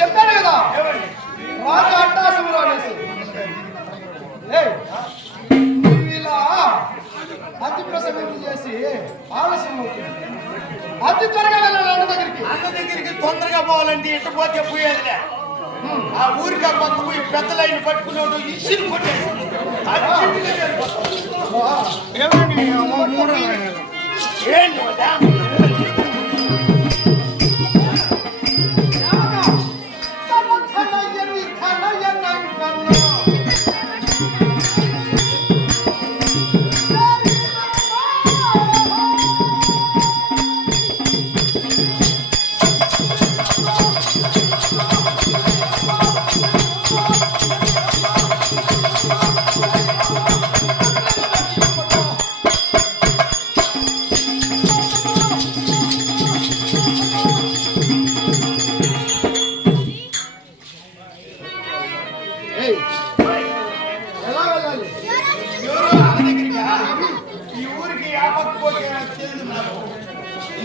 చెప్పాను కదా రాజు అట్టాసములు అనేసి. నువ్వు ఇలా అతి ప్రసంగం చేసి ఆలస్యం అవుతుంది. అతి త్వరగా వెళ్ళాలి అన్న దగ్గరికి తొందరగా పోవాలంటే ఎట్టు పోతే పోయేదిలే. ఆ ఊరికి పక్క పోయి పెద్ద లైన్ పట్టుకున్నాడు ఇచ్చిన కొట్టేసి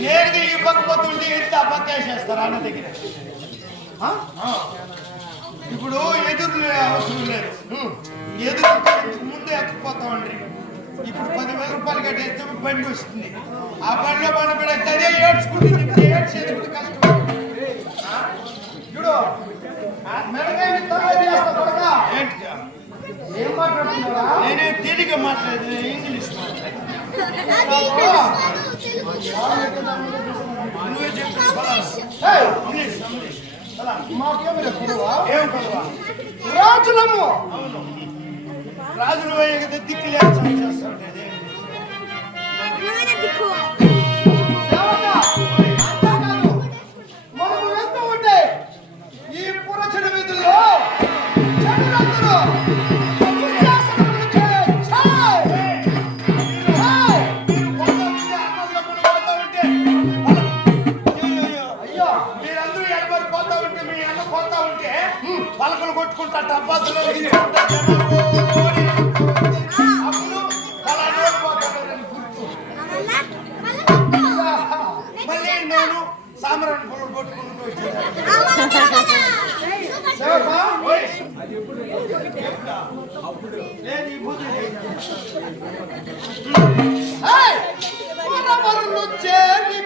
నేరుగా ఈ పక్క పోతుంటే ఎత్తి ఆ పక్క వేసేస్తారు అన్న దగ్గర. ఇప్పుడు ఎదురు అవసరం లేదు, ఎదురు ముందే ఎత్తుకుపోతామండి. ఇప్పుడు 10,000 రూపాయలు కట్టేస్తే బండి వస్తుంది. ఆ బండిలో బండి పెడితే అదే ఏడ్చుకుంటుంది. ఏడ్చేది కూడా కష్టం. చూడు ఏం మాట్లాడుతున్నారా? నేనే తెలుగు మాట్లాడేది, ఇంగ్లీష్ రాజులము. రాజులు దిక్కు లేస్తాడు. మనము వెళ్తూ ఉంటే ఈ పురచన వీధుల్లో జనులందరూ పలకలు కొట్టుకుంటా డబ్బాసులో మళ్ళీ నేను సామరాన్ని పొలం కొట్టుకుంటూ చేరి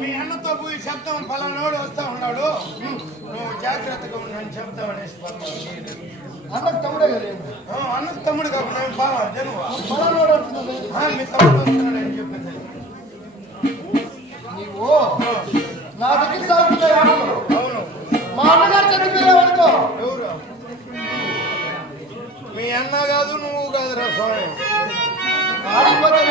మీ అన్నతో పోయి చెప్తాం, పలానాడు వస్తా ఉన్నాడు, నువ్వు జాగ్రత్తగా ఉన్నాను చెప్తావు అనేసి. అన్నకు తమ్ముడే కదా? అన్నకు తమ్ముడు కాబట్టి బాగా పలానాడు అంటున్నాడు. మీ తమ్ముడు వస్తున్నాడు అని చెప్పింది. నీవు నా దగ్గర సాగుతున్నాయి. అవును, మా అన్నగారు చనిపోయావు అనుకో. ఎవరు? మీ అన్న కాదు, నువ్వు కాదురా స్వామి. ఆడిపోతే